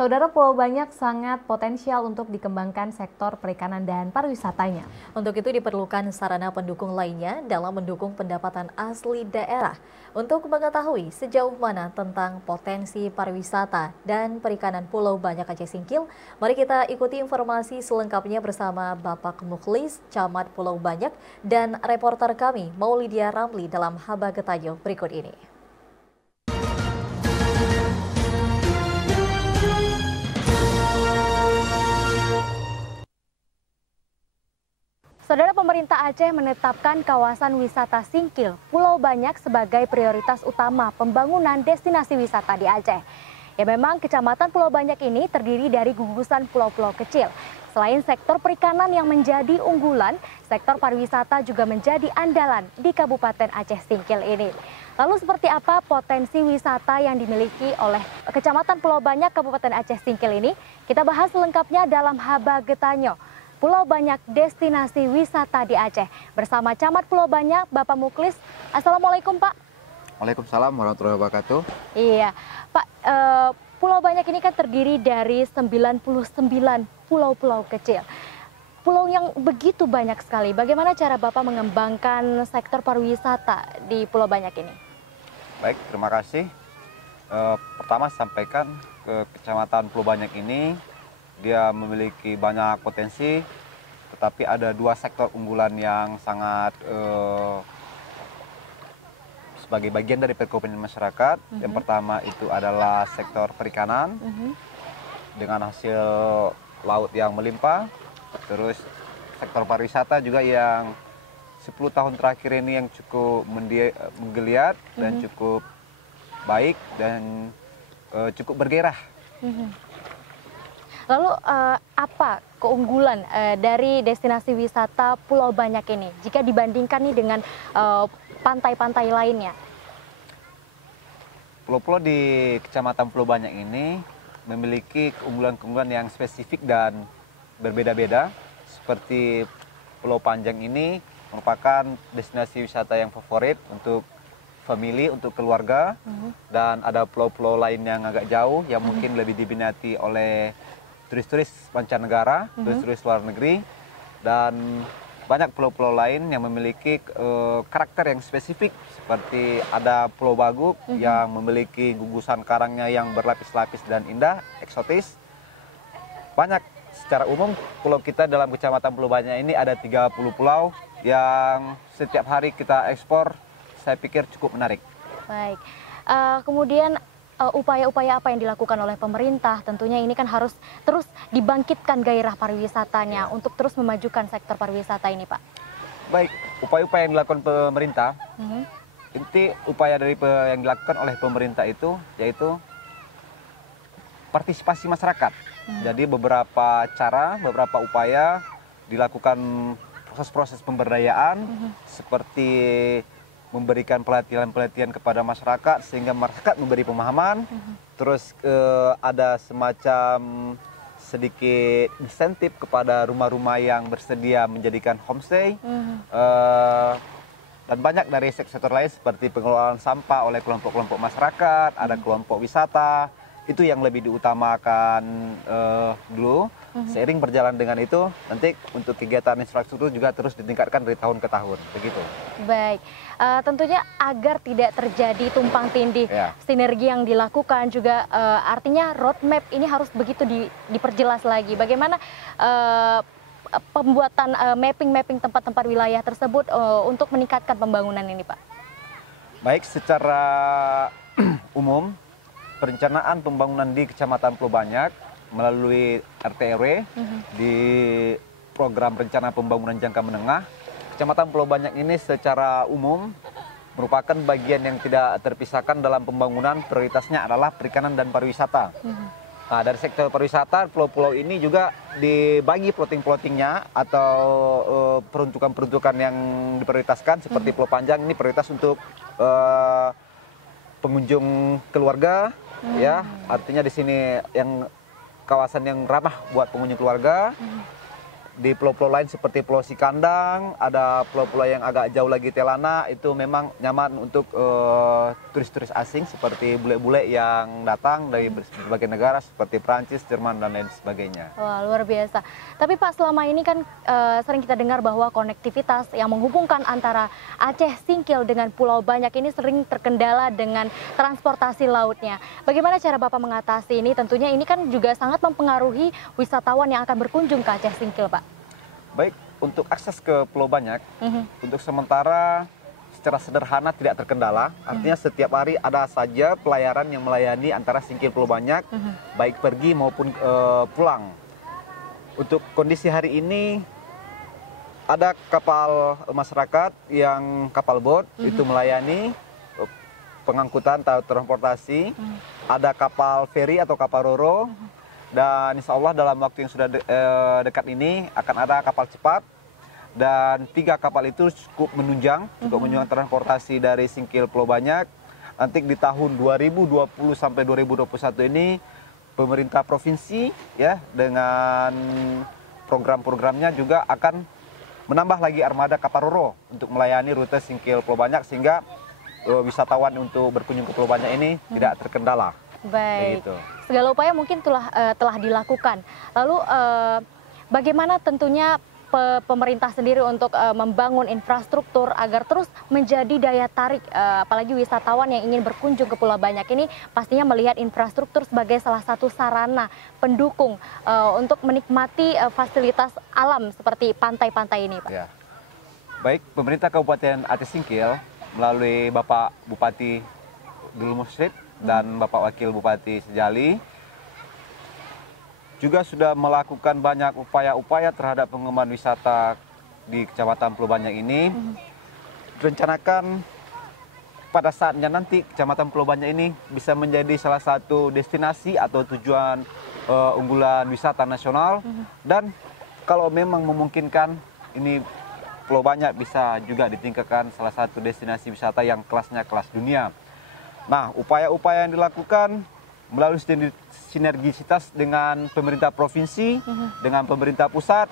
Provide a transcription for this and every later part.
Saudara, Pulau Banyak sangat potensial untuk dikembangkan sektor perikanan dan pariwisatanya. Untuk itu diperlukan sarana pendukung lainnya dalam mendukung pendapatan asli daerah. Untuk mengetahui sejauh mana tentang potensi pariwisata dan perikanan Pulau Banyak Aceh Singkil, mari kita ikuti informasi selengkapnya bersama Bapak Mukhlis, Camat Pulau Banyak, dan reporter kami Maulidia Ramli dalam Haba Getajo berikut ini. Saudara, pemerintah Aceh menetapkan kawasan wisata Singkil, Pulau Banyak sebagai prioritas utama pembangunan destinasi wisata di Aceh. Ya, memang Kecamatan Pulau Banyak ini terdiri dari gugusan pulau-pulau kecil. Selain sektor perikanan yang menjadi unggulan, sektor pariwisata juga menjadi andalan di Kabupaten Aceh Singkil ini. Lalu seperti apa potensi wisata yang dimiliki oleh Kecamatan Pulau Banyak Kabupaten Aceh Singkil ini? Kita bahas lengkapnya dalam Haba Getanyo. Pulau Banyak destinasi wisata di Aceh. Bersama Camat Pulau Banyak, Bapak Mukhlis. Assalamualaikum, Pak. Waalaikumsalam warahmatullahi wabarakatuh. Iya, Pak, Pulau Banyak ini kan terdiri dari 99 pulau-pulau kecil. Pulau yang begitu banyak sekali. Bagaimana cara Bapak mengembangkan sektor pariwisata di Pulau Banyak ini? Baik, terima kasih. Pertama sampaikan ke Kecamatan Pulau Banyak ini, dia memiliki banyak potensi, tetapi ada dua sektor unggulan yang sangat sebagai bagian dari perekonomian masyarakat. Yang pertama itu adalah sektor perikanan dengan hasil laut yang melimpah. Terus sektor pariwisata juga yang 10 tahun terakhir ini yang cukup menggeliat dan cukup baik dan cukup bergairah. Lalu apa keunggulan dari destinasi wisata Pulau Banyak ini jika dibandingkan nih dengan pantai-pantai lainnya? Pulau-pulau di Kecamatan Pulau Banyak ini memiliki keunggulan-keunggulan yang spesifik dan berbeda-beda. Seperti Pulau Panjang ini merupakan destinasi wisata yang favorit untuk family, untuk keluarga. Dan ada pulau-pulau lain yang agak jauh yang mungkin lebih diminati oleh turis-turis mancanegara, turis-turis luar negeri, dan banyak pulau-pulau lain yang memiliki karakter yang spesifik, seperti ada Pulau Baguk yang memiliki gugusan karangnya yang berlapis-lapis dan indah, eksotis. Banyak secara umum pulau kita dalam Kecamatan Pulau Banyak ini ada 30 pulau yang setiap hari kita ekspor, saya pikir cukup menarik. Baik, kemudian upaya-upaya apa yang dilakukan oleh pemerintah? Tentunya ini kan harus terus dibangkitkan gairah pariwisatanya untuk terus memajukan sektor pariwisata ini, Pak. Baik, upaya-upaya yang dilakukan pemerintah, inti upaya dari yang dilakukan oleh pemerintah itu yaitu partisipasi masyarakat. Jadi beberapa cara, beberapa upaya dilakukan proses-proses pemberdayaan seperti memberikan pelatihan-pelatihan kepada masyarakat sehingga masyarakat memberi pemahaman. Terus ada semacam sedikit insentif kepada rumah-rumah yang bersedia menjadikan homestay. Dan banyak dari sektor lain seperti pengelolaan sampah oleh kelompok-kelompok masyarakat, ada kelompok wisata. Itu yang lebih diutamakan dulu. Seiring berjalan dengan itu, nanti untuk kegiatan infrastruktur juga terus ditingkatkan dari tahun ke tahun, begitu. Baik, tentunya agar tidak terjadi tumpang tindih, sinergi yang dilakukan juga artinya roadmap ini harus begitu diperjelas lagi. Bagaimana pembuatan mapping tempat-tempat wilayah tersebut untuk meningkatkan pembangunan ini, Pak? Baik, secara umum, perencanaan pembangunan di Kecamatan Pulau Banyak melalui RT/RW di program rencana pembangunan jangka menengah, Kecamatan Pulau Banyak ini secara umum merupakan bagian yang tidak terpisahkan dalam pembangunan. Prioritasnya adalah perikanan dan pariwisata. Nah, dari sektor pariwisata, pulau-pulau ini juga dibagi plotting-plottingnya atau peruntukan-peruntukan yang diprioritaskan, seperti Pulau Panjang ini prioritas untuk pengunjung keluarga, ya, artinya di sini yang kawasan yang ramah buat pengunjung keluarga. di pulau-pulau lain seperti Pulau Sikandang, ada pulau-pulau yang agak jauh lagi Telana, itu memang nyaman untuk turis-turis asing seperti bule-bule yang datang dari berbagai negara seperti Prancis, Jerman, dan lain sebagainya. Wah, luar biasa. Tapi Pak, selama ini kan sering kita dengar bahwa konektivitas yang menghubungkan antara Aceh Singkil dengan Pulau Banyak ini sering terkendala dengan transportasi lautnya. Bagaimana cara Bapak mengatasi ini? Tentunya ini kan juga sangat mempengaruhi wisatawan yang akan berkunjung ke Aceh Singkil, Pak. Baik, untuk akses ke Pulau Banyak, untuk sementara secara sederhana tidak terkendala. Artinya setiap hari ada saja pelayaran yang melayani antara Singkil Pulau Banyak, baik pergi maupun pulang. Untuk kondisi hari ini, ada kapal masyarakat yang kapal boat itu melayani pengangkutan atau transportasi. Ada kapal feri atau kapal roro. Dan insya Allah dalam waktu yang sudah dekat ini akan ada kapal cepat. Dan 3 kapal itu cukup menunjang transportasi dari Singkil Pulau Banyak. Nanti di tahun 2020 sampai 2021 ini pemerintah provinsi ya dengan program-programnya juga akan menambah lagi armada kapal roro untuk melayani rute Singkil Pulau Banyak sehingga wisatawan untuk berkunjung ke Pulau Banyak ini tidak terkendala. Baik, begitu. Segala upaya mungkin telah dilakukan. Lalu bagaimana tentunya pemerintah sendiri untuk membangun infrastruktur agar terus menjadi daya tarik, apalagi wisatawan yang ingin berkunjung ke Pulau Banyak ini pastinya melihat infrastruktur sebagai salah satu sarana pendukung untuk menikmati fasilitas alam seperti pantai-pantai ini, Pak. Ya. Baik, pemerintah Kabupaten Aceh Singkil melalui Bapak Bupati Dulur Musyid dan Bapak Wakil Bupati Sejali juga sudah melakukan banyak upaya-upaya terhadap pengembangan wisata di Kecamatan Pulau Banyak ini. Direncanakan pada saatnya nanti Kecamatan Pulau Banyak ini bisa menjadi salah satu destinasi atau tujuan unggulan wisata nasional. Dan kalau memang memungkinkan ini Pulau Banyak bisa juga ditingkatkan salah satu destinasi wisata yang kelasnya kelas dunia. Nah, upaya-upaya yang dilakukan melalui sinergisitas dengan pemerintah provinsi, dengan pemerintah pusat,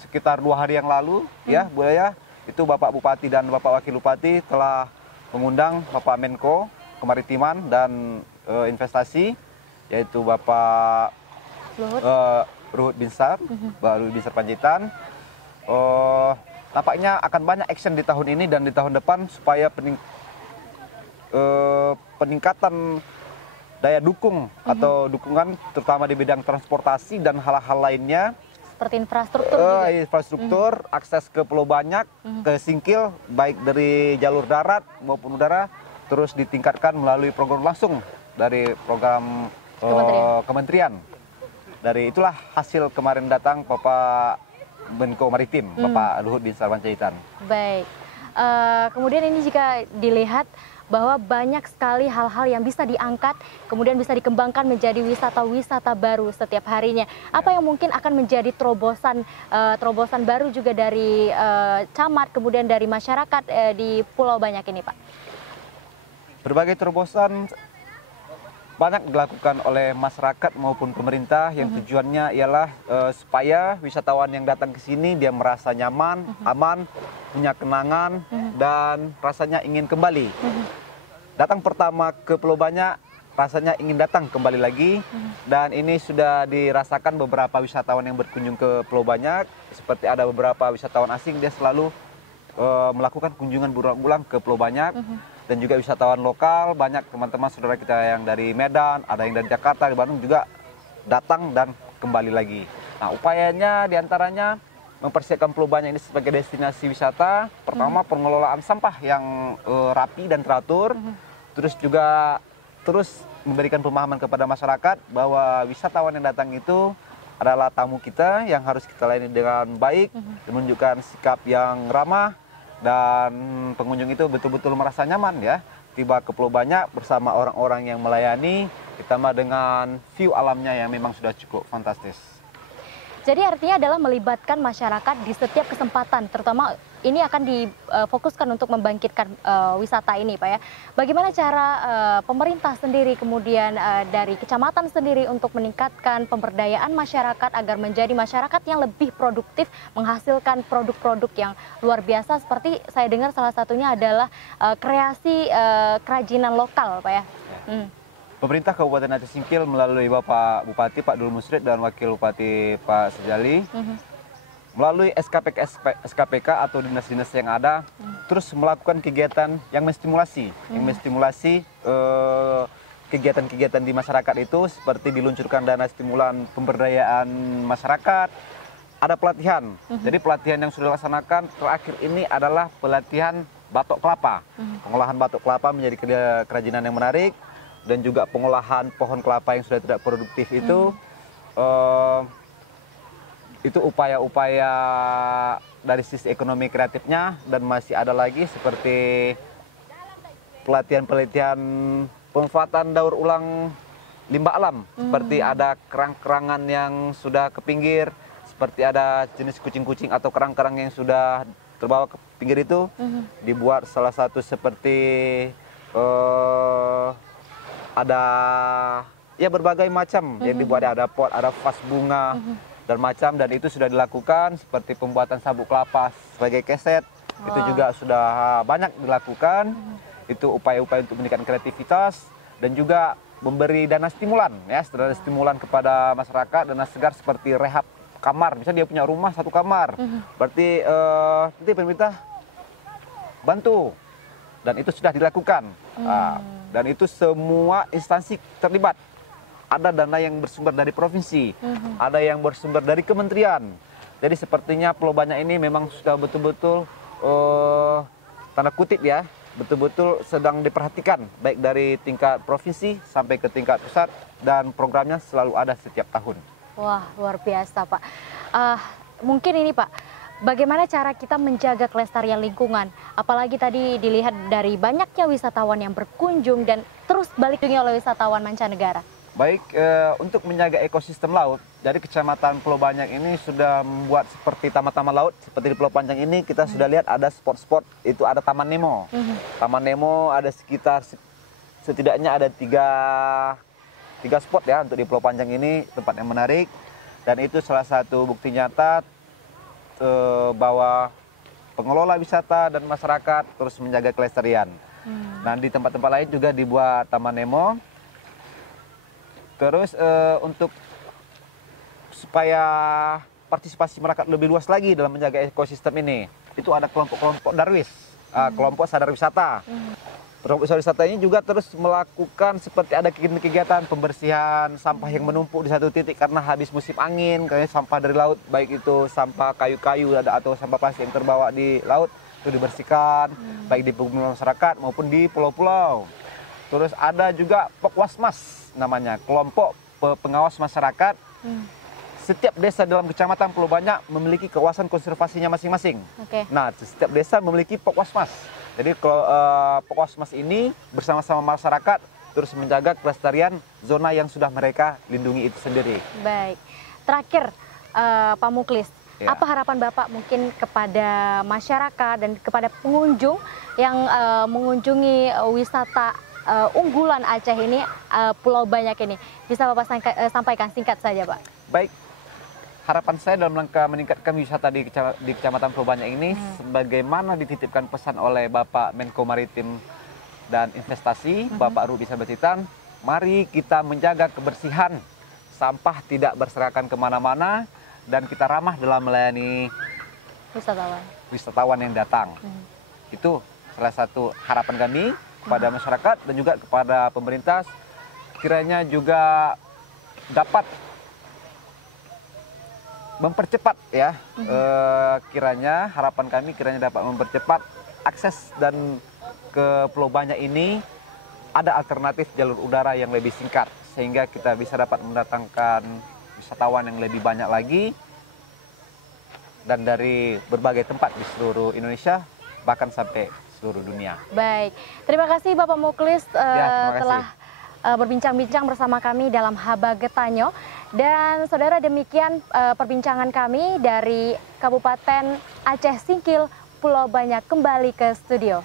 sekitar 2 hari yang lalu, ya Bu Yaya, itu Bapak Bupati dan Bapak Wakil Bupati telah mengundang Bapak Menko Kemaritiman dan Investasi, yaitu Bapak Luhut Binsar, Bapak Luhut Binsar Panjaitan. Nampaknya akan banyak action di tahun ini dan di tahun depan supaya peningkatan daya dukung atau dukungan terutama di bidang transportasi dan hal-hal lainnya seperti infrastruktur juga. Infrastruktur, akses ke Pulau Banyak, ke Singkil baik dari jalur darat maupun udara terus ditingkatkan melalui program langsung dari program kementerian. Dari itulah hasil kemarin datang Bapak Menko Maritim, Bapak Luhut Binsar Panjaitan. Baik. Kemudian ini jika dilihat bahwa banyak sekali hal-hal yang bisa diangkat, kemudian bisa dikembangkan menjadi wisata-wisata baru setiap harinya. Apa yang mungkin akan menjadi terobosan baru juga dari camat, kemudian dari masyarakat di Pulau Banyak ini, Pak? Berbagai terobosan banyak dilakukan oleh masyarakat maupun pemerintah yang tujuannya ialah supaya wisatawan yang datang ke sini dia merasa nyaman, aman, punya kenangan dan rasanya ingin kembali. Datang pertama ke Pulau Banyak rasanya ingin datang kembali lagi dan ini sudah dirasakan beberapa wisatawan yang berkunjung ke Pulau Banyak, seperti ada beberapa wisatawan asing dia selalu melakukan kunjungan berulang-ulang ke Pulau Banyak. Dan juga wisatawan lokal, banyak teman-teman saudara kita yang dari Medan, ada yang dari Jakarta, di Bandung juga datang dan kembali lagi. Nah, upayanya diantaranya mempersiapkan Pulau Banyak ini sebagai destinasi wisata. Pertama, pengelolaan sampah yang rapi dan teratur. Terus juga terus memberikan pemahaman kepada masyarakat bahwa wisatawan yang datang itu adalah tamu kita yang harus kita layani dengan baik, menunjukkan sikap yang ramah, dan pengunjung itu betul-betul merasa nyaman ya tiba ke Pulau Banyak bersama orang-orang yang melayani, ditambah dengan view alamnya yang memang sudah cukup fantastis. Jadi artinya adalah melibatkan masyarakat di setiap kesempatan, terutama ini akan difokuskan untuk membangkitkan wisata ini, Pak ya. Bagaimana cara pemerintah sendiri, kemudian dari kecamatan sendiri untuk meningkatkan pemberdayaan masyarakat agar menjadi masyarakat yang lebih produktif, menghasilkan produk-produk yang luar biasa, seperti saya dengar salah satunya adalah kreasi kerajinan lokal, Pak ya. Pemerintah Kabupaten Aceh Singkil melalui Bapak Bupati Pak Dul Musrid dan Wakil Bupati Pak Sejali melalui SKPK atau dinas-dinas yang ada terus melakukan kegiatan yang menstimulasi kegiatan-kegiatan di masyarakat itu, seperti diluncurkan dana stimulan pemberdayaan masyarakat, ada pelatihan. Jadi pelatihan yang sudah dilaksanakan terakhir ini adalah pelatihan batok kelapa, pengolahan batok kelapa menjadi kerajinan yang menarik. Dan juga pengolahan pohon kelapa yang sudah tidak produktif itu upaya-upaya dari sisi ekonomi kreatifnya. Dan masih ada lagi seperti pelatihan-pelatihan pemanfaatan daur ulang limbah alam, seperti ada kerang-kerangan yang sudah ke pinggir, seperti ada jenis kucing-kucing atau kerang-kerang yang sudah terbawa ke pinggir itu, dibuat salah satu seperti ada ya berbagai macam yang dibuat, ada pot, ada vas bunga dan macam, dan itu sudah dilakukan, seperti pembuatan sabuk kelapa sebagai keset. Itu juga sudah banyak dilakukan. Itu upaya-upaya untuk meningkatkan kreativitas dan juga memberi dana stimulan ya, dana stimulan kepada masyarakat, dana segar seperti rehab kamar. Misalnya dia punya rumah satu kamar, berarti nanti pemerintah bantu, dan itu sudah dilakukan. Dan itu semua instansi terlibat. Ada dana yang bersumber dari provinsi, ada yang bersumber dari kementerian. Jadi sepertinya Pulau Banyak ini memang sudah betul-betul tanda kutip ya, betul-betul sedang diperhatikan, baik dari tingkat provinsi sampai ke tingkat pusat, dan programnya selalu ada setiap tahun. Wah, luar biasa, Pak. Mungkin ini, Pak, bagaimana cara kita menjaga kelestarian lingkungan? Apalagi tadi dilihat dari banyaknya wisatawan yang berkunjung dan terus balik lagi oleh wisatawan mancanegara. Baik, untuk menjaga ekosistem laut, dari Kecamatan Pulau Banyak ini sudah membuat seperti taman-taman laut. Seperti di Pulau Panjang ini kita sudah lihat ada spot-spot, itu ada Taman Nemo. Taman Nemo ada sekitar setidaknya ada tiga spot ya untuk di Pulau Panjang ini, tempat yang menarik. Dan itu salah satu bukti nyata bahwa pengelola wisata dan masyarakat terus menjaga kelestarian. Nah, di tempat-tempat lain juga dibuat Taman Nemo. Terus untuk supaya partisipasi masyarakat lebih luas lagi dalam menjaga ekosistem ini, itu ada kelompok-kelompok darwis, kelompok sadar wisata. Kelompok sadar wisata ini juga terus melakukan seperti ada kegiatan pembersihan sampah yang menumpuk di satu titik karena habis musim angin, kayak sampah dari laut, baik itu sampah kayu-kayu atau sampah plastik yang terbawa di laut, itu dibersihkan, baik di pemukiman masyarakat maupun di pulau-pulau. Terus ada juga Pokwasmas namanya, kelompok pengawas masyarakat. Setiap desa dalam Kecamatan Pulau Banyak memiliki kawasan konservasinya masing-masing. Nah, setiap desa memiliki Pokwasmas. Jadi Pokwasmas ini bersama-sama masyarakat terus menjaga kelestarian zona yang sudah mereka lindungi itu sendiri. Baik, terakhir Pak Muklis, apa harapan Bapak mungkin kepada masyarakat dan kepada pengunjung yang mengunjungi wisata unggulan Aceh ini, Pulau Banyak ini? Bisa Bapak sampaikan singkat saja, Pak. Baik, harapan saya dalam rangka meningkatkan wisata di Kecamatan Pulau Banyak ini, sebagaimana dititipkan pesan oleh Bapak Menko Maritim dan Investasi, Bapak Rubi Sabecitan, mari kita menjaga kebersihan, sampah tidak berserakan kemana-mana, dan kita ramah dalam melayani wisatawan yang datang. Itu salah satu harapan kami kepada masyarakat dan juga kepada pemerintah, kiranya juga dapat mempercepat ya, kiranya harapan kami kiranya dapat mempercepat akses dan ke Pulau Banyak ini ada alternatif jalur udara yang lebih singkat, sehingga kita bisa dapat mendatangkan wisatawan yang lebih banyak lagi dan dari berbagai tempat di seluruh Indonesia, bahkan sampai seluruh dunia. Baik, terima kasih Bapak Muklis telah berbincang-bincang bersama kami dalam Haba Getanyo. Dan saudara, demikian perbincangan kami dari Kabupaten Aceh Singkil, Pulau Banyak, kembali ke studio.